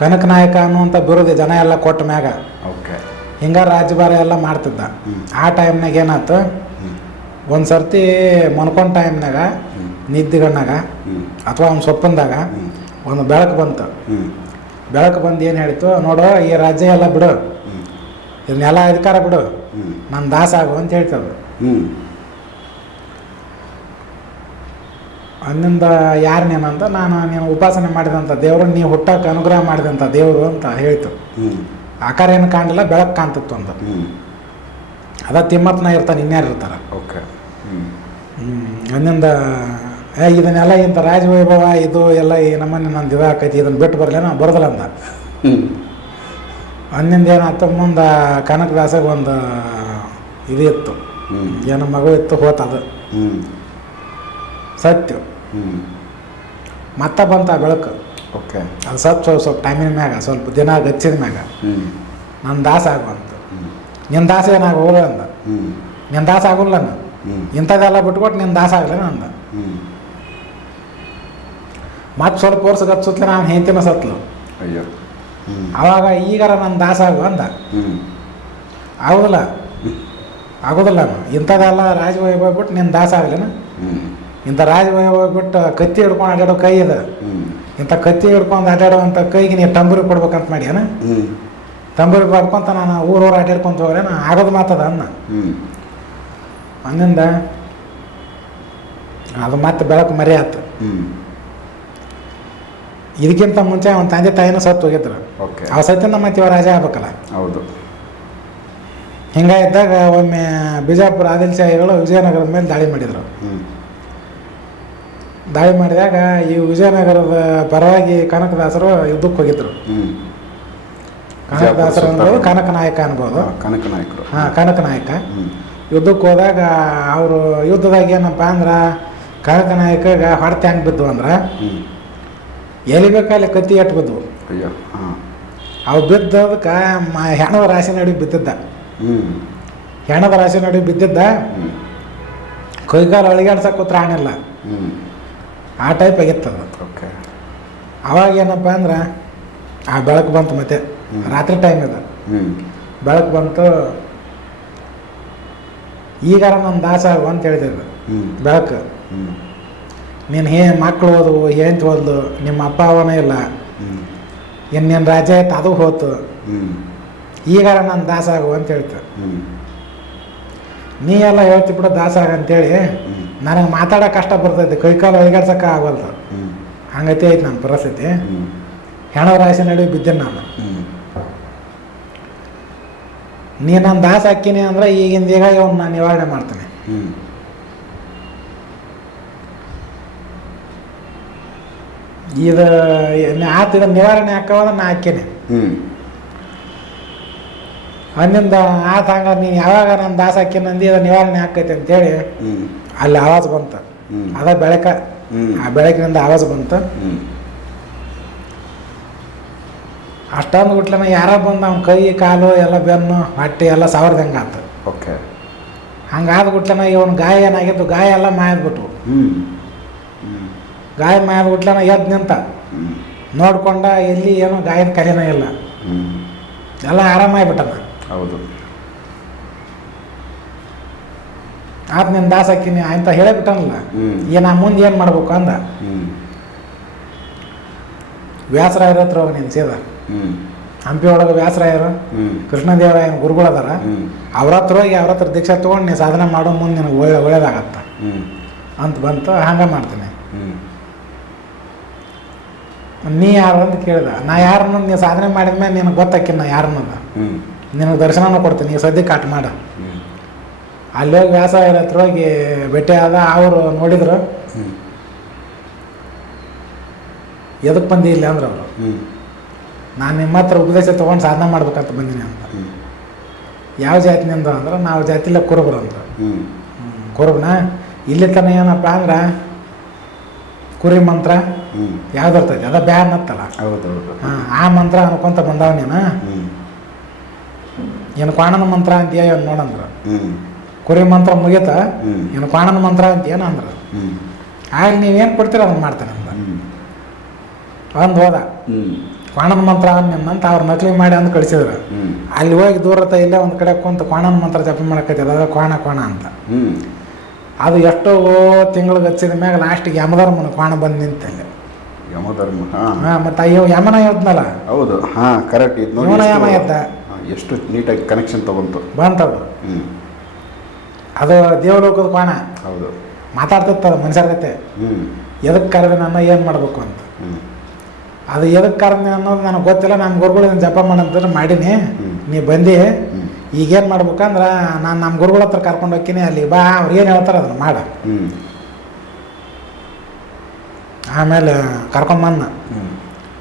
ಕನಕ ನಾಯಕ ಅನ್ನುವಂಥ ಬಿರುದು ಜನ ಎಲ್ಲ ಕೊಟ್ಟ ಮ್ಯಾಗ. ಓಕೆ ಹಿಂಗ ರಾಜ್ಯಭಾರ ಎಲ್ಲ ಮಾಡ್ತಿದ್ದ. ಆ ಟೈಮ್ನಾಗ ಏನಾಯ್ತು ಒಂದು ಸರ್ತಿ ಮನ್ಕೊಂಡ ಟೈಮ್ನಾಗ ನಿದ್ದೆಗಣ್ಣಾಗ ಅಥವಾ ಒಂದು ಸೊಪ್ಪಂದಾಗ ಒಂದು ಬೆಳಕು ಬಂತು. ಬೆಳಕು ಬಂದು ಏನು ಹೇಳ್ತು ನೋಡು ಈ ರಾಜ್ಯ ಎಲ್ಲ ಬಿಡು. ಇದನ್ನೆಲ್ಲ ಅಧಿಕಾರ ಬಿಡು. ನಾನು ನನ್ನ ದಾಸ ಆಗು ಅಂತ ಹೇಳ್ತದೆ ಹ್ಮ್ ಅಂದಿಂದ ಯಾರು ನೀನಂತ ನಾನು ನೀನು ಉಪಾಸನೆ ಮಾಡಿದಂಥ ದೇವರು ನೀವು ಹುಟ್ಟಕ್ಕೆ ಅನುಗ್ರಹ ಮಾಡಿದಂಥ ದೇವರು ಅಂತ ಹೇಳ್ತು. ಆಕಾರ ಏನು ಕಾಣಲಿಲ್ಲ ಬೆಳಕು ಕಾಣ್ತಿತ್ತು ಅಂತ. ಅದ ತಿಮ್ಮತ್ನ ಇರ್ತಾನೆ ಇನ್ಯಾರು ಇರ್ತಾರೆ. ಓಕೆ. ಅಂದಿಂದ ಏ ಇದನ್ನೆಲ್ಲ ಇಂಥ ರಾಜವೈಭವ ಇದು ಎಲ್ಲ ಈ ನಮ್ಮನೆ ನಂದು ಇದಾಕೈತಿ ಇದನ್ನು ಬಿಟ್ಟು ಬರಲಿ ನಾನು ಬರೋದಿಲ್ಲ ಅಂದ. ಹ್ಮ್. ಅಂದಿಂದ ಏನಾಯ್ತು ಮುಂದೆ ಕನಕದಾಸಗೆ ಒಂದು ಇದು ಇತ್ತು. ಏನೋ ಮಗು ಇತ್ತು ಹೋತದು. ಅದು ಸತ್ಯ. ಮತ್ತೆ ಬಂತ ಬೆಳಕು. ಓಕೆ. ಅದು ಸ್ವಲ್ಪ ಸ್ವಲ್ಪ ಸ್ವಲ್ಪ ಟೈಮಿನ ಮ್ಯಾಗ ಸ್ವಲ್ಪ ದಿನ ಗಚ್ಚಿದ ಮ್ಯಾಗ. ನನ್ನ ದಾಸ ಆಗುವಂತ. ನಿನ್ನ ದಾಸ ಏನಾಗ ಹೋಗ ಅಂದ. ನಿನ್ನ ದಾಸ ಆಗೋಲ್ಲ ನಾನು ಇಂಥದ್ದೆಲ್ಲ ಬಿಟ್ಕೊಟ್ಟು ನಿನ್ನ ದಾಸ ಆಗಲಿ ಅಂದ. ಮತ್ತೆ ಸ್ವಲ್ಪ ವರ್ಷ ಗಚ್ಚುತ್ತಲೆ ನಾನು ಹೆಂತಿನ ಸತ್ಲು. ಅಯ್ಯೋ. ಅವಾಗ ಈಗಾರ ನನ್ನ ದಾಸ ಆಗು ಅಂದ. ಆಗೋದಿಲ್ಲ. ಆಗೋದಿಲ್ಲ ನಾನು ಇಂಥದ್ದೆಲ್ಲ ರಾಜವೈಭವ ಬಿಟ್ಟು ನಿನ್ನ ದಾಸ ಆಗಲಿನ ಇಂಥ ರಾಜವೈಭವ ಬಿಟ್ಟು ಕತ್ತಿ ಹಿಡ್ಕೊಂಡು ಆಟಾಡೋ ಕೈ ಇದೆ ಇಂಥ ಕತ್ತಿ ಹಿಡ್ಕೊಂಡು ಅಡ್ಯಾಡುವಂಥ ಕೈಗೆ ನೀನು ತಂಬೂರಿ ಕೊಡ್ಬೇಕಂತ ಮಾಡ್ಯಾನ ತಂಬೂರಿ ಪಡ್ಕೊಂತ ನಾನು ಊರೂರು ಅಡ್ಡಾಡ್ಕೊಂತ ಹೋಗ್ರೆ ನಾನು ಆಗೋದು ಮಾತದ ಅನ್ನ. ಅಂದಿಂದ ಅದು ಮತ್ತೆ ಬೆಳಕು ಮರಿ ಆತು. ಇದಕ್ಕಿಂತ ಮುಂಚೆ ಅವನ ತಂದೆ ತಾಯಿನೂ ಸತ್ತು ಹೋಗಿದ್ರು. ಓಕೆ. ಅವ ಸತ್ತಿಂದ ಮತ್ತೆ ಇವ ರಾಜ ಆಗ್ಬೇಕಲ್ಲ. ಹೌದು. ಹಿಂಗಾಗಿದ್ದಾಗ ಒಮ್ಮೆ ಬಿಜಾಪುರ ಆದಿಲ್ ಶಾಹಿಗಳು ವಿಜಯನಗರದ ಮೇಲೆ ದಾಳಿ ಮಾಡಿದರು. ದಾಳಿ ಮಾಡಿದಾಗ ಈ ವಿಜಯನಗರದ ಪರವಾಗಿ ಕನಕದಾಸರು ಯುದ್ಧಕ್ಕೆ ಹೋಗಿದ್ರು. ಕನಕದಾಸರು ಅನ್ಬೋದು ಕನಕ ನಾಯಕ ಅನ್ಬೋದು. ಹಾ, ಕನಕ ನಾಯಕರು. ಹಾಂ ಕನಕ ನಾಯಕ. ಯುದ್ಧಕ್ಕೆ ಹೋದಾಗ ಅವರು ಯುದ್ಧದಾಗ ಏನಪ್ಪ ಅಂದ್ರೆ ಕನಕ ನಾಯಕಗೆ ಹೊಡೆತ ಹೆಂಗೆ ಬಿದ್ದು ಅಂದ್ರೆ ಎಲ್ಲಿ ಬೇಕಲ್ಲಿ ಕತ್ತಿ ಎಟ್ಟು ಬಿದ್ವು. ಅಯ್ಯೋ ಹಾಂ. ಅವು ಬಿದ್ದದಕ್ಕೆ ಹೆಣದ ರಾಶಿ ನಡುವೆ ಬಿದ್ದಿದ್ದ. ಹೆಣದ ರಾಶಿ ನಡುವೆ ಬಿದ್ದಿದ್ದ. ಕೈಗಾಲ ಅಳಿಗಾಡ್ಸಕ್ಕೆ ಕೂತ್ರೆ ಆ ಟೈಪ್ ಆಗಿತ್ತದ ಓಕೆ ಅವಾಗ ಏನಪ್ಪ ಅಂದ್ರೆ ಆ ಬೆಳಕು ಬಂತು ಮತ್ತೆ. ರಾತ್ರಿ ಟೈಮ್ ಇದೆ. ಬೆಳಕು ಬಂತು. ಈಗಾರ ನನ್ನ ದಾಸ ಅಂತ ಹೇಳ್ತಿದ್ರು ಹ್ಮ್. ಬೆಳಕು. ನೀನು ಹೇ ಮಕ್ಳು ಓದವು ಏನ್ ಓದ್ಲು ನಿಮ್ಮ ಅಪ್ಪ ಅವನ ಇಲ್ಲ. ಇನ್ನೇನು ಇನ್ನು ನಿನ್ನ ರಾಜ್ಯ ಆಯ್ತು ಅದು ಹೋತು. ಈಗಾರ ನನ್ನ ದಾಸ ಆಗು ಅಂತ ಹೇಳ್ತು ನೀ ಎಲ್ಲ ಹೇಳ್ತಿ ಬಿಡು ದಾಸ ಆಗ ಅಂತೇಳಿ. ಹ್ಮ್. ನನಗೆ ಮಾತಾಡೋಕೆ ಕಷ್ಟ ಬರ್ತೈತಿ ಕೈಕಾಲು ಕಾಲು ಆಗವಲ್ದು ಹ್ಮ್. ಹಂಗತಿ ಐತೆ ನನ್ನ ಪರಿಸ್ಥಿತಿ. ಹೆಣ ರಾಶಿ ನಡುವೆ ಬಿದ್ದೇನೆ ನಾನು. ನೀ ನನ್ನ ದಾಸ ಹಾಕಿನಿ ಅಂದ್ರೆ ಈಗಿಂದ ಈಗ ಅವ್ನು ನಾನು ನಿವಾರಣೆ ಮಾಡ್ತೇನೆ. ಇದು ಆತ ನಿವಾರಣೆ ಹಾಕವ ನಾ ಹಾಕೇನೆ. ಅಂದಿಂದ ಆತ ಹಂಗ ನೀನು ಯಾವಾಗ ನನ್ನ ದಾಸ ನಂದಿ ಅಂದು ನಿವಾರಣೆ ಆಕೈತೆ ಅಂತೇಳಿ ಅಲ್ಲಿ ಆವಾಜ್ ಬಂತು. ಅದ ಬೆಳಕ. ಆ ಬೆಳಕಿನಿಂದ ಆವಾಜ್ ಬಂತು. ಅಷ್ಟೊಂದು ಗುಟ್ಲನ ಯಾರ ಬಂದು ಅವ್ನ ಕೈ ಕಾಲು ಎಲ್ಲ ಬೆನ್ನು ಹೊಟ್ಟೆ ಎಲ್ಲ ಸಾವಿರದಂಗೆ ಆತು. ಓಕೆ. ಹಂಗಾದ ಗುಟ್ಲನ ಇವನ್ ಗಾಯ ಏನಾಗಿತ್ತು? ಗಾಯ ಎಲ್ಲ ಮಾಯದ್ಬಿಟ್ವು ಗಾಯ ಮಾಯದ ಗುಟ್ಲನ ಎದ್ದು ನಿಂತ. ನೋಡ್ಕೊಂಡ ಎಲ್ಲಿ ಏನೋ ಗಾಯದ ಕಲೆನ ಇಲ್ಲ. ಎಲ್ಲ ಆರಾಮಾಗ್ಬಿಟ್ಟನ ಹೌದು. ಆತ ನಿನ್ನ ದಾಸ ಹಾಕಿನಿ ಅಂತ ಹೇಳಿಬಿಟ್ಟನಲ್ಲ ಹ್ಮ್. ಈ ನಾ ಮುಂದೆ ಏನು ಮಾಡ್ಬೇಕು ಅಂದ? ವ್ಯಾಸರಾಯರ ಹತ್ರ ಹೋಗಿ ನೀನು ಸೇದ. ಹಂಪಿ ಒಳಗೆ ವ್ಯಾಸರಾಯರು ಕೃಷ್ಣದೇವರಾಯ ಕೃಷ್ಣದೇವರಾಯನ ಗುರುಗಳದಾರ ಹ್ಮ್. ಅವ್ರ ಹತ್ರ ಹೋಗಿ ಅವ್ರ ಹತ್ರ ದೀಕ್ಷಾ ತೊಗೊಂಡು ನೀನು ಸಾಧನೆ ಮಾಡೋ ಮುಂದೆ ನಿನಗೆ ಒಳ್ಳೆ ಒಳ್ಳೇದಾಗತ್ತ. ಅಂತ ಬಂತು ಹಂಗೆ ಮಾಡ್ತೀನಿ. ನೀ ಯಾರು ಅಂತ ಕೇಳಿದ. ನಾ ಯಾರನ್ನ ನೀ ಸಾಧನೆ ಮಾಡಿದ್ಮೇಲೆ ನಿನಗೆ ಗೊತ್ತಾಕಿನ ಯಾರನ್ನದ? ನಿನಗೆ ದರ್ಶನನೂ ಕೊಡ್ತೀನಿ ಈಗ ಸದ್ಯಕ್ಕೆ ಕಾಟ್ ಮಾಡ. ಅಲ್ಲಿ ಹೋಗಿ ವ್ಯಾಸರಾಯರ ಹತ್ರ ಹೋಗಿ ಭೇಟಿ ಆದ ಅವರು ನೋಡಿದ್ರು. ಎದಕ್ಕೆ ಬಂದಿ ಇಲ್ಲ ಅಂದ್ರೆ ಅವರು. ನಾನು ನಿಮ್ಮ ಹತ್ರ ಉಪದೇಶ ತೊಗೊಂಡು ಸಾಧನೆ ಮಾಡ್ಬೇಕಂತ ಬಂದೀನಿ ಅಂತ. ಯಾವ ಜಾತಿನಿಂದ ಅಂದ್ರೆ ನಾವು ಜಾತಿಲ್ಲ ಕುರುಬರು ಅಂತ. ಹ್ಮ್. ಕುರುಬನ? ಇಲ್ಲಿ ತನ ಏನಪ್ಪ ಅಂದ್ರೆ ಕುರಿ ಮಂತ್ರ ಯಾವ್ದು ಇರ್ತೈತಿ ಅದ ಬ್ಯಾನ್ ಹೌದು ಹೌದು. ಹಾಂ ಆ ಮಂತ್ರ ಅನ್ಕೊಂತ ಬಂದವ ನೀನು. ಏನು ಕ್ವಾಣನ ಮಂತ್ರ ಅಂತೀಯ ಏನು ನೋಡಂದ್ರು ಕುರಿ ಮಂತ್ರ ಮುಗಿತ ಏನು ಕ್ವಾಣನ ಮಂತ್ರ ಅಂತ ಏನು ಅಂದ್ರೆ. ಆಗ ನೀವೇನು ಕೊಡ್ತೀರ ಅದನ್ನ ಮಾಡ್ತಾನೆ ಅಂದ. ಅಂದ್ ಹೋದ. ಕಾಣನ ಕ್ವಾಣನ ಮಂತ್ರ ಅಂತ ಅವ್ರು ನಕಲಿ ಮಾಡಿ ಅಂದು ಕಳಿಸಿದ್ರು. ಅಲ್ಲಿ ಹೋಗಿ ದೂರತ ಇಲ್ಲೇ ಒಂದು ಕಡೆ ಕುಂತು ಕ್ವಾಣನ ಮಂತ್ರ ಜಪ ಮಾಡಕೈತಿ ಅದ ಕ್ವಾಣ ಕ್ವಾಣ ಅಂತ. ಅದು ಎಷ್ಟೋ ತಿಂಗಳಿಗೆ ಗಚ್ಚಿದ ಮ್ಯಾಗ ಲಾಸ್ಟಿಗೆ ಯಮಧರ್ಮನ ಕ್ವಾಣ ಬಂದು ನಿಂತಲ್ಲಿ ಯಮಧರ್ಮ ಮತ್ತೆ ಹಾಂ ಮತ್ತು ಅಯ್ಯೋ ಯಮನ ಇದ್ನಲ್ಲ ಹೌದು ಹಾ ಕರೆಕ್ಟ್ ಇದ್ ಇವನ ಯಮ ಎದ್ದ. ಎಷ್ಟು ನೀಟಾಗಿ ಕನೆಕ್ಷನ್ ತಗೊಂತು. ಬಂತದು. ಹ್ಞೂ ಅದು ದೇವಲೋಕದ ಕೋಣ. ಹೌದು. ಮಾತಾಡ್ತಿರ್ತದ ಮನುಷ್ಯರ ಕತೆ ಹ್ಞೂ ಎದಕ್ಕೆ ಕರೆದೆ ನನ್ನ ಏನು ಮಾಡಬೇಕು ಅಂತ. ಅದು ಎದಕ್ಕೆ ಕರೆದೆ ಅನ್ನೋದು ನನಗೆ ಗೊತ್ತಿಲ್ಲ. ನಾನು ಗುರುಗಳು ಜಪ ಮಾಡಂತಂದ್ರೆ ಮಾಡೀನಿ. ನೀ ಬಂದಿ. ಈಗೇನು ಮಾಡ್ಬೇಕಂದ್ರೆ ನಾನು ನಮ್ಮ ಗುರುಗಳ ಹತ್ರ ಕರ್ಕೊಂಡು ಹೋಗ್ತೀನಿ. ಅಲ್ಲಿ ಬಾ ಅವ್ರು ಏನು ಹೇಳ್ತಾರೆ ಅದನ್ನು ಮಾಡ. ಆಮೇಲೆ ಕರ್ಕೊಂಬಂದ ಹ್ಮ್.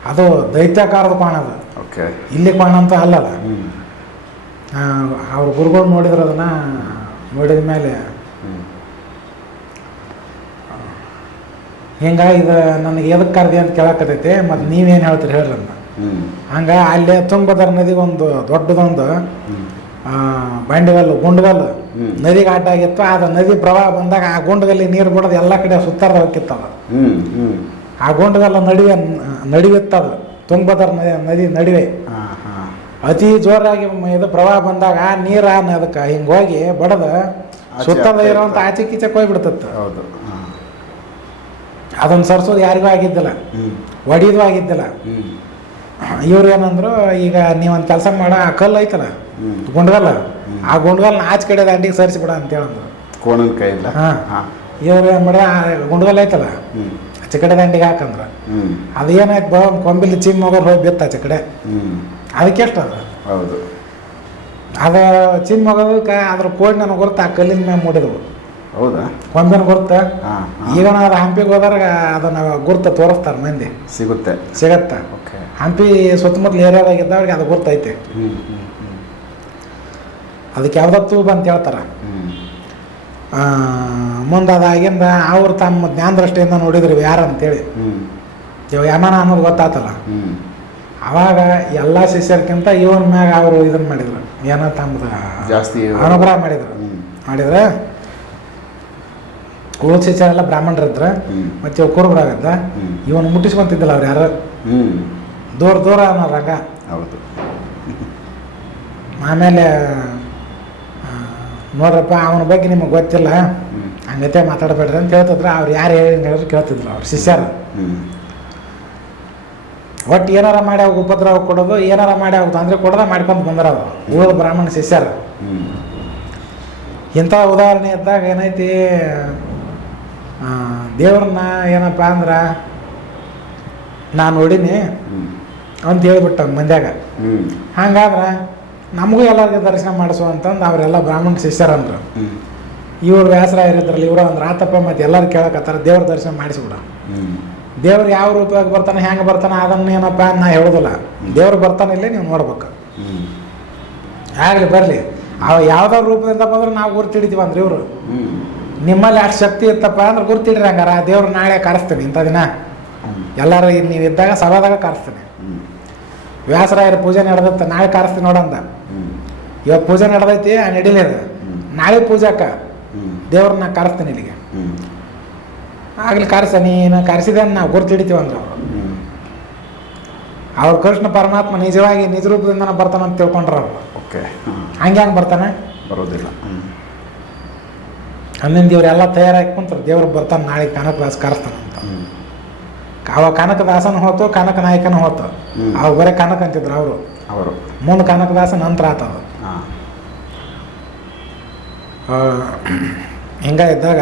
ಅದು ದೈತ್ಯಾಕಾರದ ಕೋಣ ಅದು. ಓಕೆ. ಇಲ್ಲಿ ಕ್ವಾಣ ಅಂತ ಅಲ್ಲಲ್ಲ. ಅವ್ರ ಗುರುಗಳು ನೋಡಿದ್ರೆ ಅದನ್ನ ನೋಡಿದ ಮೇಲೆ ಹಿಂಗೆ ಇದು ನನಗೆ ಎದಕ್ಕೆ ಕರ್ದಿ ಅಂತ ಕೇಳಕತ್ತೈತಿ ಮತ್ತು ನೀವೇನು ಹೇಳ್ತೀರಿ ಹೇಳ್ರಿ ಅಂತ. ಹಂಗ ಅಲ್ಲೇ ತುಂಗಭದ್ರ ನದಿಗೆ ಒಂದು ದೊಡ್ಡದೊಂದು ಬಂಡೆಗಲ್ಲು ಗುಂಡಗಲ್ಲು. ನದಿಗೆ ಅಡ್ಡ ಆಗಿತ್ತು ಅದು ನದಿ ಪ್ರವಾಹ ಬಂದಾಗ ಆ ಗುಂಡಗಲ್ಲಿ ನೀರು ಬಿಡೋದು ಎಲ್ಲ ಕಡೆ ಸುತ್ತಾರ್ದ ಹೋಗಿತ್ತದ ಆ ಗುಂಡಗಲ್ಲ ನಡುವೆ ನಡುವಿತ್ತದು ತುಂಗಭದ್ರ ನದಿ ನದಿ ನಡುವೆ. ಹಾ ಹಾ. ಅತಿ ಜೋರಾಗಿ ಇದು ಪ್ರವಾಹ ಬಂದಾಗ ಆ ನೀರು ಅದಕ್ಕೆ ಹಿಂಗೆ ಹೋಗಿ ಬಡದ ಸುತ್ತದ ಇರೋಂಥ ಆಚೆ ಕೀಚೆ ಹೋಗ್ಬಿಡ್ತತ್ತು. ಹೌದು ಅದನ್ನು ಸರ್ಸೋದು ಯಾರಿಗೂ ಆಗಿದ್ದಿಲ್ಲ. ಒಡಿದು ಆಗಿದ್ದಿಲ್ಲ. ಇವ್ರು ಏನಂದ್ರು ಈಗ ನೀವೊಂದು ಕೆಲಸ ಮಾಡೋ ಆ ಕಲ್ಲು ಐತಲ್ಲ ಗುಂಡ್ಗಲ್ಲ. ಆ ಗುಂಡಗಲ್ನ ಆಚೆ ಕಡೆ ದಂಡಿಗೆ ಸರಿಸಿಬಿಡ ಅಂತ ಹೇಳಂದ್ರು ಕೋಣನ ಕೈ ಇಲ್ಲ ಹಾಂ. ಇವ್ರು ಏನು ಮಾಡ ಗುಂಡಗಲ್ ಐತಲ್ಲ. ಆಚೆ ದಂಡಿಗೆ ಹಾಕಂದ್ರೆ. ಹ್ಮ್. ಅದು ಏನಾಯ್ತು ಬಾ ಕೊಂಬಿಲಿ ಚಿಮ್ ಹೋಗೋರು ಹೋಗಿ ಬಿತ್ತ ಚಿಕಡೆ. ಅದಕ್ಕೆ ಎಷ್ಟು ಅದು? ಹೌದು. ಅದು ಚಿಮ್ ಹೋಗೋದಕ್ಕೆ ಅದ್ರ ಕೋಡ್ ನನಗೆ ಗುರ್ತು ಆ ಕಲ್ಲಿನ ಮ್ಯಾಗ ಮೂಡಿದವು. ಹೌದಾ? ಕೊಂಬಿನ ಗುರ್ತು. ಹಾ ಈಗ ಅದು ಹಂಪಿಗೆ ಹೋದಾಗ ಅದನ್ನ ಗುರ್ತು ತೋರಿಸ್ತಾರೆ ಮಂದಿ. ಸಿಗುತ್ತೆ. ಸಿಗತ್ತೆ. ಓಕೆ. ಹಂಪಿ ಸುತ್ತಮುತ್ತಲ ಏರಿಯಾದಾಗಿದ್ದವ್ರಿಗೆ ಅದು ಗುರ್ತೈತೆ. ಅದಕ್ಕೆ ಯಾವ್ದತ್ತು ಅಂತ ಹೇಳ್ತಾರೆ ಮುಂದೆ ಅದಾಗಿಂದ ಅವ್ರು ತಮ್ಮ ಜ್ಞಾನ ದೃಷ್ಟಿಯಿಂದ ನೋಡಿದ್ರು ಯಾರು ಅಂತೇಳಿ ಹ್ಮ್. ಇವ ಯಮನ ಅನ್ನೋದು ಗೊತ್ತಾತಲ್ಲ. ಅವಾಗ ಎಲ್ಲ ಶಿಷ್ಯರ್ಕಿಂತ ಇವನ್ ಮ್ಯಾಗ ಅವರು ಇದನ್ನ ಮಾಡಿದ್ರು. ಏನೋ ತಮ್ಮದು ಜಾಸ್ತಿ ಅನುಗ್ರಹ ಮಾಡಿದ್ರು. ಮಾಡಿದ್ರೆ ಉಳಿದ ಶಿಷ್ಯರೆಲ್ಲ ಬ್ರಾಹ್ಮಣರಿದ್ರ ಹ್ಮ್. ಮತ್ತೆ ಇವ ಕುರುಬರಾಗದ್ದ ಇವನು ಮುಟ್ಟಿಸ್ಕೊಂತಿದ್ದಿಲ್ಲ ಅವ್ರು ಯಾರು. ದೂರ ದೂರ ಅನ್ನೋ ರಂಗ. ಹೌದು. ಆಮೇಲೆ ನೋಡ್ರಪ್ಪ ಅವನ ಬಗ್ಗೆ ನಿಮಗೆ ಗೊತ್ತಿಲ್ಲ. ಹಂಗತೆ ಮಾತಾಡಬೇಡ್ರಿ ಅಂತ ಹೇಳ್ತಿದ್ರು. ಅವ್ರು ಯಾರು ಹೇಳಿ ಹೇಳಿದ್ರು ಕೇಳ್ತಿದ್ರು ಅವ್ರು ಶಿಷ್ಯರು. ಒಟ್ಟು ಏನಾರ ಮಾಡಿ ಅವ್ರಿಗೆ ಉಪದ್ರವ ಕೊಡೋದು ಏನಾರ ಮಾಡಿ ಆಗುತ್ತೆ ತೊಂದರೆ ಕೊಡೋದ ಮಾಡ್ಕೊಂಡು ಬಂದ್ರ ಅವರು. ಊರ ಬ್ರಾಹ್ಮಣ ಶಿಷ್ಯರು. ಇಂಥ ಉದಾಹರಣೆ ಇದ್ದಾಗ ಏನೈತಿ ದೇವ್ರನ್ನ ಏನಪ್ಪ ಅಂದ್ರೆ ನಾನು ನೋಡೀನಿ. ಅಂತ ಹೇಳ್ಬಿಟ್ಟ ಮಂದ್ಯಾಗ. ಹಂಗಾದ್ರೆ ನಮಗೂ ಎಲ್ಲರಿಗೂ ದರ್ಶನ ಮಾಡಿಸು ಅಂತಂದು ಅವರೆಲ್ಲ ಬ್ರಾಹ್ಮಣ ಶಿಷ್ಯರಂದ್ರು. ಅಂದರು ಇವ್ರು ವ್ಯಾಸರಾಯರಿದ್ರಲ್ಲ ಇವರು ಅಂದ್ರೆ ಆತಪ್ಪ ಮತ್ತು ಎಲ್ಲರೂ ಕೇಳಕತ್ತಾರ ದೇವ್ರ ದರ್ಶನ ಮಾಡಿಸ್ಬಿಡ. ದೇವ್ರು ಯಾವ ರೂಪವಾಗಿ ಬರ್ತಾನೆ ಹೆಂಗೆ ಬರ್ತಾನೆ ಅದನ್ನ ಏನಪ್ಪ ನಾ ಹೇಳೋದಿಲ್ಲ. ದೇವ್ರು ಬರ್ತಾನೆ ಇಲ್ಲೇ ನೀವು ನೋಡ್ಬೇಕು. ಆಗಲಿ ಬರಲಿ. ಅವ ಯಾವ್ದೋ ರೂಪದಿಂದ ಬಂದ್ರೆ ನಾವು ಗುರ್ತಿಡಿತೀವಿ ಅಂದ್ರೆ ಇವರು. ನಿಮ್ಮಲ್ಲಿ ಅಷ್ಟು ಶಕ್ತಿ ಇತ್ತಪ್ಪ ಅಂದ್ರೆ ಗುರ್ತಿಡ್ರಿ ಹಂಗಾರ ಆ ದೇವ್ರು ನಾಳೆ ಕರೆಸ್ತೀನಿ ಇಂಥ ದಿನ. ಎಲ್ಲರೂ ನೀವು ಇದ್ದಾಗ ಸಭಾದಾಗ ಕರೆಸ್ತೀನಿ. ವ್ಯಾಸರಾಯರ ಪೂಜೆ ನಡೆದತ್ತ ನಾಳೆ ಕರೆಸ್ತೀನಿ ನೋಡಂದ. ಇವತ್ತು ಪೂಜೆ ನಡೆದೈತಿ ಆ ನಡೀಲಿದೆ. ನಾಳೆ ಪೂಜಾಕ ದೇವ್ರನ್ನ ಕರೆಸ್ತೀನಿ ಇಲ್ಲಿಗೆ. ಆಗ್ಲಿ ಕರೆಸ ನೀನು ಕರೆಸಿದೆ ನಾವು ಗುರ್ತು ಹಿಡಿತೀವಿ ಅಂದ್ರೆ. ಅವರು ಕೃಷ್ಣ ಪರಮಾತ್ಮ ನಿಜವಾಗಿ ನಿಜ ರೂಪದಿಂದ ಬರ್ತಾನೆ ಅಂತ ತಿಳ್ಕೊಂಡ್ರ ಅವ್ರು. ಓಕೆ. ಹಂಗೆ ಹಂಗೆ ಬರ್ತಾನೆ? ಬರೋದಿಲ್ಲ. ಅಂದಿನ ಎಲ್ಲ ತಯಾರಾಗಿ ಕುಂತಾರೆ. ದೇವ್ರು ಬರ್ತಾನೆ ನಾಳೆ ಕನಕದಾಸ ಕರೆಸ್ತಾನೆ ಅಂತ. ಅವ ಕನಕದಾಸನ ಹೋತು ಕನಕ ನಾಯಕನ ಹೋತು. ಅವ್ರು ಬರೀ ಕನಕ ಅಂತಿದ್ರು ಅವರು. ಅವರು. ಮುಂದೆ ಕನಕದಾಸ ನಂತರ ಆತದ ಹಿಂಗ ಇದ್ದಾಗ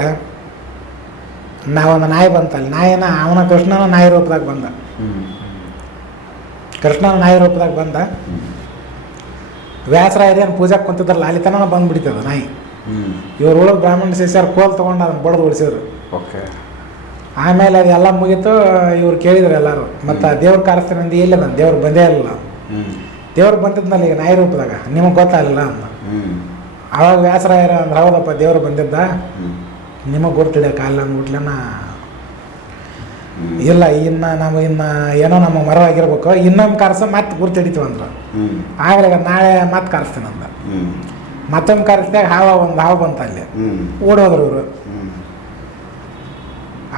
ನಾವೊಂದು ನಾಯಿ ಬಂತಲ್ಲಿ. ನಾಯಿನ ಅವನ ಕೃಷ್ಣನ ನಾಯಿ ರೂಪದಾಗ ಬಂದ. ಕೃಷ್ಣನ ನಾಯಿ ರೂಪದಾಗ ಬಂದ. ವ್ಯಾಸರ ಪೂಜಾಕ್ಕೆ ಕುಂತಿದ್ರಲ್ಲ ಅಲ್ಲಿ ತನಕ ಬಂದ್ಬಿಡ್ತದ ನಾಯಿ. ಇವ್ರ ಉಳಿದ ಬ್ರಾಹ್ಮಣ ಶಿಷ್ಯರು ಕೋಲ್ ತೊಗೊಂಡು ಅದನ್ನ ಬಡ್ದು ಉಳಿಸಿದ್ರು. ಓಕೆ. ಆಮೇಲೆ ಅದೆಲ್ಲ ಮುಗೀತು ಇವ್ರು ಕೇಳಿದ್ರು ಎಲ್ಲರೂ ಮತ್ತು ದೇವ್ರ ಕರೆಸ್ತೀನಿ ಅಂದು ಇಲ್ಲ ನಾನು ದೇವ್ರು ಬಂದೇ ಇಲ್ಲ. ದೇವ್ರು ಬಂದಿದ್ನಲ್ಲ ಈಗ ನಾಯಿ ರೂಪದಾಗ ನಿಮಗೆ ಗೊತ್ತಾಗಲಿಲ್ಲ ಅಂತ. ಅವಾಗ ವ್ಯಾಸರಾಯರ ಅಂದ್ರೆ ಹೌದಪ್ಪ ದೇವರು ಬಂದಿದ್ದ. ನಿಮಗೆ ಗುರ್ತಿಡಿಯೋಕ್ಕಾಗಲ್ಲ ಅಂದ್ಬಿಟ್ಲೇನ ಹ್ಮ್. ಇಲ್ಲ ಇನ್ನು ನಾವು ಇನ್ನ ಏನೋ ನಮ್ಮ ಮರವಾಗಿರ್ಬೇಕು ಇನ್ನೊಂದು ಕಾರ್ಸ ಮತ್ತೆ ಗುರ್ತಿಡಿತೀವಿ ಅಂದ್ರೆ. ಆಗಲೇ ನಾಳೆ ಮತ್ತೆ ಕರೆಸ್ತೀನಿ ಅಂದ. ಮತ್ತೊಂದು ಕಾರ್ಸ್ದಾಗ ಹಾವ ಒಂದು ಹಾವು ಬಂತ ಅಲ್ಲಿ. ಓಡೋದ್ರು ಇವರು.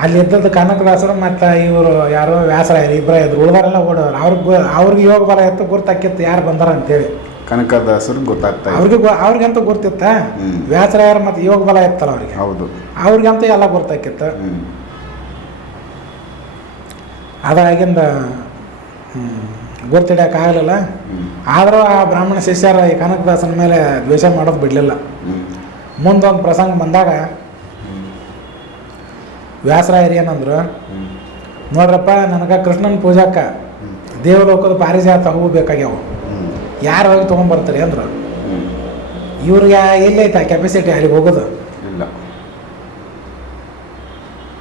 ಅಲ್ಲಿ ಇದ್ದದ್ದು ಕನಕದಾಸರು ಮತ್ತು ಇವರು ಯಾರೋ ವ್ಯಾಸರಾಯರು ಇಬ್ಬರ ಇದ್ರು. ಉಳ್ದಾರೆಲ್ಲ ಓಡೋರು. ಅವ್ರಿಗೆ ಅವ್ರಿಗೆ ಯೋಗ ಬರ ಎತ್ತು ಗುರ್ತಾಕಿತ್ತು ಯಾರು ಬಂದಾರ ಅಂತೇಳಿ. ಕನಕದಾಸರು ಗೊತ್ತಾಗ್ತಾ ಇದೆ ಅವ್ರಿಗೆ ಗೊ- ಅವ್ರಿಗಂತೂ ಗುರ್ತಿತ್ತ ಹ್ಮ್. ವ್ಯಾಸರಾಯರು ಮತ್ತು ಯೋಗ ಬಲ ಇತ್ತಲ್ಲ ಅವ್ರಿಗೆ? ಹೌದು. ಅವ್ರಿಗಂತೂ ಎಲ್ಲ ಗೊತ್ತಾಕಿತ್ತ? ಹ್ಮ್. ಅದಾಗಿಂದ ಗುರ್ತಿಡೋಕ್ಕಾಗಲಿಲ್ಲ ಆಗಲಿಲ್ಲ. ಆದರೂ ಆ ಬ್ರಾಹ್ಮಣ ಶಿಷ್ಯರ ಈ ಕನಕದಾಸನ ಮೇಲೆ ದ್ವೇಷ ಮಾಡೋದು ಬಿಡಲಿಲ್ಲ. ಹ್ಮ್. ಮುಂದೊಂದು ಪ್ರಸಂಗ ಬಂದಾಗ ವ್ಯಾಸರಾಯರು ಏನಂದ್ರು ಹ್ಮ್. ನೋಡ್ರಪ್ಪ ನನಗೆ ಕೃಷ್ಣನ ಪೂಜಾಕ ದೇವಲೋಕದ ಪಾರಿಜಾತ ಹೂವು ಬೇಕಾಗ್ಯಾವ. ಯಾರು ಹೋಗಿ ತೊಗೊಂಬರ್ತಾರೆ ಅಂದ್ರೆ? ಇವ್ರಿಗೆ ಎಲ್ಲೈತೆ ಆ ಕೆಪಾಸಿಟಿ ಅಲ್ಲಿಗೆ ಹೋಗೋದು? ಇಲ್ಲ.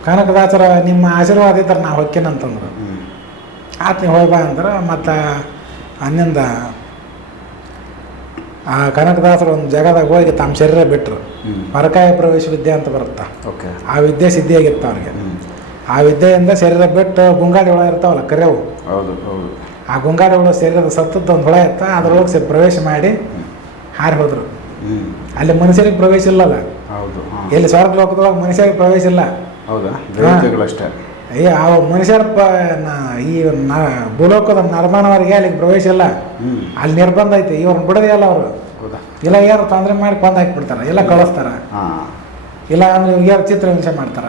ಕನಕದಾಸರ ನಿಮ್ಮ ಆಶೀರ್ವಾದ ಇದ್ರೆ ನಾ ಹೊಕ್ಕೇನಂತಂದ್ರು ಆತ ನೀವು ಹೋಗಿ ಬಾ ಅಂದ್ರೆ ಮತ್ತು ಅನ್ನಿಂದ ಆ ಕನಕದಾಸರು ಒಂದು ಜಾಗದಾಗ ಹೋಗಿ ತಮ್ಮ ಶರೀರ ಬಿಟ್ಟರು ಪರಕಾಯ ಪ್ರವೇಶ ವಿದ್ಯೆ ಅಂತ ಬರುತ್ತಾ. ಓಕೆ. ಆ ವಿದ್ಯೆ ಸಿದ್ಧಿಯಾಗಿತ್ತು ಅವ್ರಿಗೆ. ಆ ವಿದ್ಯೆಯಿಂದ ಶರೀರ ಬಿಟ್ಟು ಗುಂಗಾಡಿ ಒಳಗೆ ಇರ್ತಾವಲ್ಲ ಕರೆವು. ಹೌದು ಹೌದು. ಆ ಗುಂಗಾರ ಹುಳು ಸೇರಿದ ಸತ್ತದ್ದು ಒಂದು ಹುಳ ಇತ್ತ ಅದ್ರೊಳಗೆ ಸೇರಿ ಪ್ರವೇಶ ಮಾಡಿ ಹಾರಿ ಹೋದ್ರು. ಅಲ್ಲಿ ಮನುಷ್ಯರಿಗೆ ಪ್ರವೇಶ ಇಲ್ಲಲ್ಲ ಹೌದು ಹಾಂ. ಎಲ್ಲಿ ಸ್ವರ್ಗ ಲೋಕದೊಳಗೆ ಮನುಷ್ಯರಿಗೆ ಪ್ರವೇಶ ಇಲ್ಲ. ಹೌದಾ? ದೇವತೆಗಳಷ್ಟೇ. ಅಯ್ಯ ಆ ಮನುಷ್ಯರ ಪ ಈ ನ ಭೂಲೋಕದ ನರ್ಮಾನವರಿಗೆ ಅಲ್ಲಿಗೆ ಪ್ರವೇಶ ಇಲ್ಲ. ಅಲ್ಲಿ ನಿರ್ಬಂಧ ಐತಿ ಇವ್ರನ್ನ ಬಿಡೋದೇ ಇಲ್ಲ ಅವರು. ಹೌದಾ? ಇಲ್ಲ ಯಾರು ತೊಂದರೆ ಮಾಡಿ ಕೊಂದು ಹಾಕಿಬಿಡ್ತಾರೆ ಇಲ್ಲ ಕಳಿಸ್ತಾರ. ಇಲ್ಲ ಅಂದ್ರೆ ಯಾರು ಚಿತ್ರ ಹಿಂಸೆ ಮಾಡ್ತಾರ.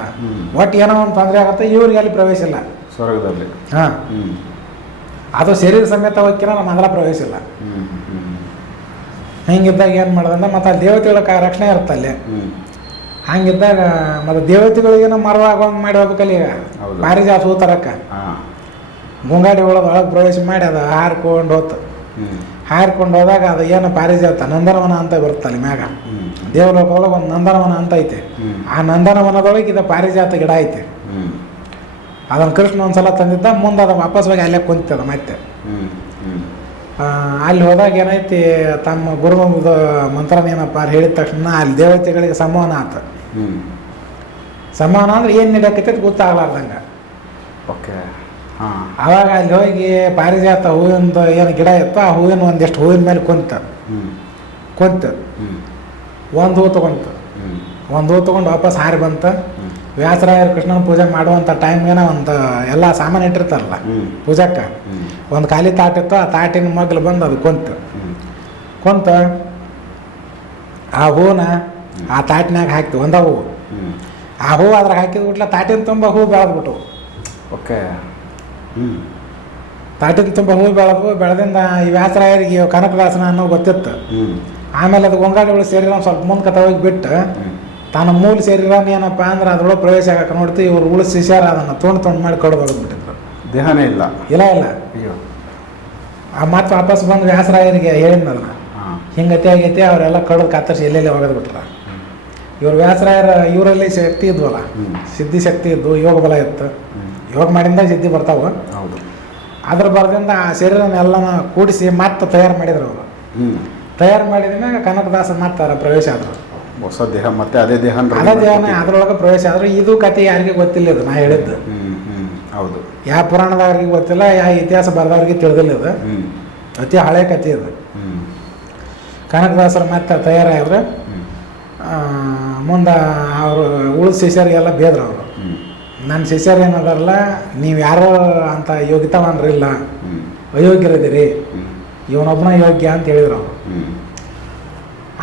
ಒಟ್ಟು ಏನೋ ಒಂದು ತೊಂದರೆ ಆಗುತ್ತೆ ಇವ್ರಿಗೆ ಅಲ್ಲಿ ಪ್ರವೇಶ ಇಲ್ಲ. ಸ್ವರ್ಗದಲ್ಲಿ. ಹಾಂ. ಅದು ಶರೀರ ಸಮೇತ ಹೋಗಿನ ನಮ್ಮ ಅದರ ಪ್ರವೇಶ ಇಲ್ಲ. ಹ್ಮ್ ಹ್ಮ್ ಹಿಂಗಿದ್ದಾಗ ಏನು ಮಾಡೋದಂದ್ರೆ ಮತ್ತು ಅಲ್ಲಿ ದೇವತೆಗಳ ರಕ್ಷಣೆ ಇರುತ್ತೆ ಅಲ್ಲಿ. ಮತ್ತು ದೇವತೆಗಳಿಗೆ ನಮ್ಮ ಮರವಾಗೋಂಗೆ ಮಾಡಿ ಹೋಗ್ಬೇಕಲ್ಲ ಈಗ. ಹೌದು. ಪಾರಿಜಾತ ಹೂತರಕ್ಕೆ. ಮುಂಗಾಡಿ ಒಳಗೆ ಒಳಗೆ ಪ್ರವೇಶ ಮಾಡಿ ಅದು ಹಾರ್ಕೊಂಡು ಹೋತು. ಹಾರ್ಕೊಂಡು ಹೋದಾಗ ಅದು ಏನು ಪಾರಿಜಾತ ನಂದನವನ ಅಂತ ಬರುತ್ತಲ್ಲಿ ಮ್ಯಾಗ. ದೇವರೊಳಗೆ ದೇವಲೋಕದೊಳಗೆ ಒಂದು ನಂದನವನ ಅಂತ ಐತೆ. ಆ ನಂದನವನದೊಳಗೆ ಇದು ಪಾರಿಜಾತ ಗಿಡ ಐತೆ. ಅದನ್ನು ಕೃಷ್ಣ ಒಂದ್ಸಲ ತಂದಿದ್ದ ಮುಂದೆ ಅದು ವಾಪಸ್ ಹೋಗಿ ಅಲ್ಲೇ ಕುಂತದ ಮತ್ತೆ. ಅಲ್ಲಿ ಹೋದಾಗ ಏನೈತಿ ತಮ್ಮ ಗುರುಮುಖದ ಮಂತ್ರನ ಏನಪ್ಪ ಹೇಳಿದ ತಕ್ಷಣ ಅಲ್ಲಿ ದೇವತೆಗಳಿಗೆ ಸಮಾನ ಆತ. ಸಮಾನ ಸಂವಹನ ಅಂದ್ರೆ ಏನು ನಡೆಯಕತ್ತೈತಿ ಗೊತ್ತಾಗ್ಲಾರ್ದಂಗೆ. ಓಕೆ. ಆವಾಗ ಅಲ್ಲಿ ಹೋಗಿ ಪಾರಿಜಾತ ಹೂವಿಂದು ಏನು ಗಿಡ ಇತ್ತು ಆ ಹೂವಿನ ಒಂದಿಷ್ಟು ಹೂವಿನ ಮೇಲೆ ಕುಂತ. ಕುಂತ. ಒಂದು ಹೂ ತೊಗೊಂತ. ಒಂದು ಹೂ ತಗೊಂಡು ವಾಪಸ್ ಹಾರಿ ಬಂತ. ವ್ಯಾಸರಾಯರು ಕೃಷ್ಣನ ಪೂಜೆ ಮಾಡುವಂಥ ಟೈಮ್ಗೇನ ಒಂದು ಎಲ್ಲ ಸಾಮಾನು ಇಟ್ಟಿರ್ತಾರಲ್ಲ ಪೂಜಕ್ಕೆ. ಒಂದು ಖಾಲಿ ತಾಟಿತ್ತು ಆ ತಾಟಿನ ಮಗ್ಲು ಬಂದು ಅದು ಕುಂತು. ಕೊಂತ ಆ ಹೂನ ಆ ತಾಟಿನಾಗ ಹಾಕ್ತು ಒಂದ ಹೂವು. ಆ ಹೂವು ಅದ್ರಾಗ ಹಾಕಿದ ಬಿಟ್ಲ ತಾಟಿನ ತುಂಬ ಹೂ ಬೆಳೆದ್ಬಿಟ್ಟು ಓಕೆ. ಹ್ಞೂ ತಾಟಿನ ತುಂಬ ಹೂ ಬೆಳೆದು ಬೆಳೆದಿಂದ ಈ ವ್ಯಾಸರಾಯರಿಗೆ ಕನಕದಾಸನ ಅನ್ನೋ ಗೊತ್ತಿತ್ತು. ಆಮೇಲೆ ಅದು ಗೊಂಗಾಡಿಗಳು ಸೇರಿ ನಾವು ಸ್ವಲ್ಪ ಮುಂದೆ ಕತ ಹೋಗಿ ಬಿಟ್ಟು ತನ್ನ ಮೂಲ ಶರೀರ ಏನಪ್ಪ ಅಂದ್ರೆ ಅದ್ರೊಳಗೆ ಪ್ರವೇಶ ಆಗಕ್ಕೆ ನೋಡ್ತೀವಿ ಇವ್ರು ಉಳಿಸ್ ಶಿಷ್ಯಾರ ಅದನ್ನು ತೊಗೊಂಡು ತೊಗೊಂಡು ಮಾಡಿ ಕೊಡ್ಬೋದ್ಬಿಟ್ಟಿದ್ರು ದೇಹನೇ ಇಲ್ಲ. ಇಲ್ಲ ಇಲ್ಲ. ಅಯ್ಯೋ. ಆ ಮತ್ತೆ ವಾಪಸ್ ಬಂದು ವ್ಯಾಸರಾಯರಿಗೆ ಹೇಳಿದ್ನ ಅದನ್ನ ಹಿಂಗತಿ ಆಗೈತಿ ಅವರೆಲ್ಲ ಕಡ್ದು ಕಾತರಿಸಿ ಎಲ್ಲೆಲ್ಲಿ ಒಗೆದು ಬಿಟ್ರ. ಇವ್ರು ವ್ಯಾಸರಾಯರ ಇವರಲ್ಲಿ ಶಕ್ತಿ ಇದ್ವಲ್ಲ. ಸಿದ್ಧಿ ಶಕ್ತಿ ಇದ್ದು ಯೋಗ ಬಲ ಇತ್ತು. ಯೋಗ ಮಾಡಿಂದ ಸಿದ್ಧಿ ಬರ್ತಾವ. ಹೌದು. ಅದ್ರ ಬರದಿಂದ ಆ ಶರೀರನೆಲ್ಲನ ಕೂಡಿಸಿ ಮತ್ತೆ ತಯಾರು ಮಾಡಿದ್ರು ಅವರು. ತಯಾರು ಮಾಡಿದ ಮ್ಯಾಗ ಕನಕದಾಸ ಮಾಡ್ತಾರೆ ಪ್ರವೇಶ ಆದ್ರು. ಹೊಸ ದೇಹ ಮತ್ತೆ ಅದೇ ದೇಹ ಅದೇ ದೇಹನ ಅದ್ರೊಳಗೆ ಪ್ರವೇಶ ಆದ್ರೆ ಇದು ಕತೆ ಯಾರಿಗೆ ಗೊತ್ತಿಲ್ಲ ಇದು ನಾ ಹೇಳಿದ್ದು. ಹೌದು. ಯಾವ ಪುರಾಣದವ್ರಿಗೆ ಗೊತ್ತಿಲ್ಲ ಯಾವ ಇತಿಹಾಸ ಬರೆದವ್ರಿಗೆ ತಿಳಿದಿಲ್ಲ ಇದು. ಅತಿ ಹಳೆ ಕತೆ ಇದು. ಕನಕದಾಸರು ಮತ್ತೆ ತಯಾರಾದ್ರೆ ಮುಂದೆ ಅವರು ಉಳಿದ ಶಿಷ್ಯರಿಗೆಲ್ಲ ಬೇದ್ರು ಅವರು. ನನ್ನ ಶಿಷ್ಯರು ಏನದಾರಲ್ಲ ನೀವು ಯಾರೋ ಅಂತ ಯೋಗ್ಯತಾವಂದ್ರಿಲ್ಲ ಅಯೋಗ್ಯರಿದ್ದೀರಿ. ಇವನೊಬ್ಬನ ಯೋಗ್ಯ ಅಂತ ಹೇಳಿದ್ರು ಅವರು.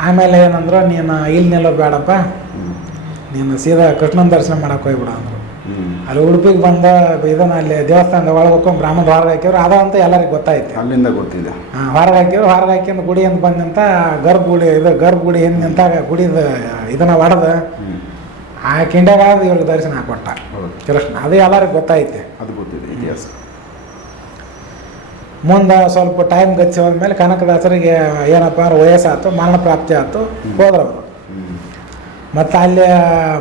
ಆಮೇಲೆ ಏನಂದ್ರು ನೀನು ಇಲ್ಲಿ ನಿಲ್ಲೋ ಬೇಡಪ್ಪ. ನೀನು ಸೀದಾ ಕೃಷ್ಣನ ದರ್ಶನ ಮಾಡಕ್ಕೆ ಹೋಗ್ಬಿಡ ಅಂದರು. ಅಲ್ಲಿ ಉಡುಪಿಗೆ ಬಂದ ಇದನ್ನ ಅಲ್ಲಿ ದೇವಸ್ಥಾನದ ಒಳಗೆ ಹೋಗ್ಕೊಂಡು ಬ್ರಾಹ್ಮಣ ಹೊರಗೆ ಹಾಕಿದ್ರು. ಅದ ಅಂತ ಎಲ್ಲರಿಗೂ ಗೊತ್ತಾಯ್ತು. ಅಲ್ಲಿಂದ ಗೊತ್ತಿದೆ. ಹಾಂ ಹೊರಗೆ ಹಾಕಿದ್ರು. ಹೊರಗೆ ಹಾಕಿಂದ ಗುಡಿ ಅಂತ ಬಂದಂತ ಗರ್ಭ ಗುಡಿ ಇದು ಗರ್ಭ ಗುಡಿ ಹಿಂದೆ ನಿಂತಾಗ ಗುಡಿದ ಇದನ್ನ ಹೊಡೆದ ಆ ಕಿಂಡಾಗ ಇವ್ರಿಗೆ ದರ್ಶನ ಹಾಕೊಟ್ಟ. ಕೃಷ್ಣ. ಅದು ಎಲ್ಲರಿಗೂ ಗೊತ್ತಾಯ್ತು. ಅದು ಗೊತ್ತಿದೆ ಇತಿಹಾಸ. ಮುಂದೆ ಸ್ವಲ್ಪ ಟೈಮ್ ಗಚ್ಚಿ ಹೋದ್ಮೇಲೆ ಕನಕದಾಸರಿಗೆ ಏನಪ್ಪ ಅಂದ್ರೆ ವಯಸ್ಸಾಯ್ತು ಮರಣ ಪ್ರಾಪ್ತಿ ಆಯ್ತು ಹೋದ್ರು ಅವರು. ಹ್ಮ್. ಮತ್ತು ಅಲ್ಲಿ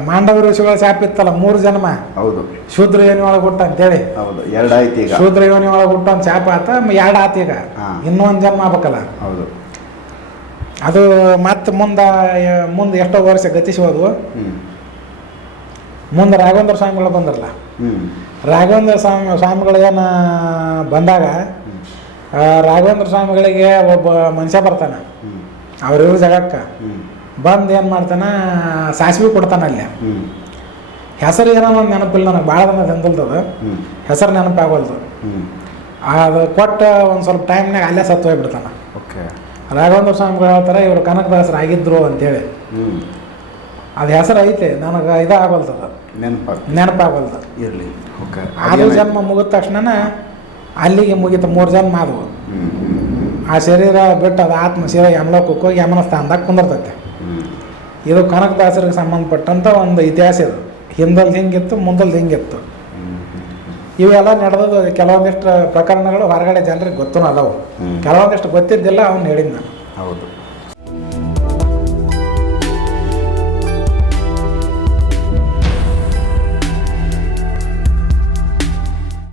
ಮಾಂಡವ ಋಷಿಗಳ ಶಾಪ ಇತ್ತಲ್ಲ ಮೂರು ಜನ್ಮ. ಹೌದು. ಶೂದ್ರ ಯೋನಿ ಒಳಗೆ ಹುಟ್ಟ ಅಂತೇಳಿ. ಹೌದು ಎರಡಾಯ್ತು ಈಗ. ಶೂದ್ರ ಯೋನಿ ಒಳಗೆ ಹುಟ್ಟ ಒಂದು ಶಾಪ ಆತ ಎರಡು ಆತ ಈಗ. ಇನ್ನೊಂದು ಜನ್ಮ ಆಗ್ಬೇಕಲ್ಲ. ಹೌದು. ಅದು ಮತ್ತೆ ಮುಂದೆ ಮುಂದೆ ಎಷ್ಟೋ ವರ್ಷ ಗತಿಸಿ ಹೋದ್ವು. ಮುಂದೆ ರಾಘವೇಂದ್ರ ಸ್ವಾಮಿಗಳು ಬಂದ್ರಲ್ಲ. ರಾಘವೇಂದ್ರ ಸ್ವಾಮಿ ಸ್ವಾಮಿಗಳು ಏನು ಬಂದಾಗ ರಾಘವೇಂದ್ರ ಸ್ವಾಮಿಗಳಿಗೆ ಒಬ್ಬ ಮನುಷ್ಯ ಬರ್ತಾನೆ. ಅವರಿವ್ರ ಜಗಕ್ಕ. ಬಂದು ಏನು ಮಾಡ್ತಾನೆ ಸಾಸಿವೆ ಕೊಡ್ತಾನೆ ಅಲ್ಲಿ. ಹೆಸರು ಏನೋ ಒಂದು ನೆನಪಿಲ್ಲ ನನಗೆ ಭಾಳ ದಿನ ತಿಂದಲ್ದು ಅದು. ಹೆಸರು ನೆನಪಾಗಲ್ದು. ಅದು ಕೊಟ್ಟು ಒಂದು ಸ್ವಲ್ಪ ಟೈಮ್ನಾಗ ಅಲ್ಲೇ ಸತ್ತು ಹೋಗ್ಬಿಡ್ತಾನೆ. ಓಕೆ. ರಾಘವೇಂದ್ರ ಸ್ವಾಮಿಗಳು ಹೇಳ್ತಾರೆ ಇವರು ಕನಕದಾಸರು ಆಗಿದ್ರು ಅಂತೇಳಿ ಅದು ಹೆಸರು ಐತೆ ನನಗೆ ಇದಾಗಲ್ತದ ನೆನಪಾಗ ನೆನಪಾಗಲ್ದು. ಇರಲಿ. ಓಕೆ. ಅದು ಜನ್ಮ ಮುಗಿದ ತಕ್ಷಣ ಅಲ್ಲಿಗೆ ಮುಗೀತು ಮೂರು ಜನ ಹ್ಞೂ ಆ ಶರೀರ ಬಿಟ್ಟು ಅದು ಆತ್ಮ ಸೀರ ಯಮಲೋಕಕ್ಕೆ ಹೋಗಿ ಯಮನ ಸ್ಥಾನದಾಗ ಕುಂದಿರ್ತೈತೆ. ಇದು ಕನಕದಾಸರಿಗೆ ಸಂಬಂಧಪಟ್ಟಂಥ ಒಂದು ಇತಿಹಾಸ ಇದು. ಹಿಂದಲ್ದು ಹಿಂಗಿತ್ತು ಮುಂದಲ್ದು ಹಿಂಗಿತ್ತು. ಇವೆಲ್ಲ ನಡೆದದ್ದು ಕೆಲವೊಂದಿಷ್ಟು ಪ್ರಕರಣಗಳು ಹೊರಗಡೆ ಜನರಿಗೆ ಗೊತ್ತೂ ಅದಾವು. ಕೆಲವೊಂದಿಷ್ಟು ಗೊತ್ತಿದ್ದಿಲ್ಲ ಅವ್ನು ಹೇಳಿದ್ ನಾನು ಹೌದು.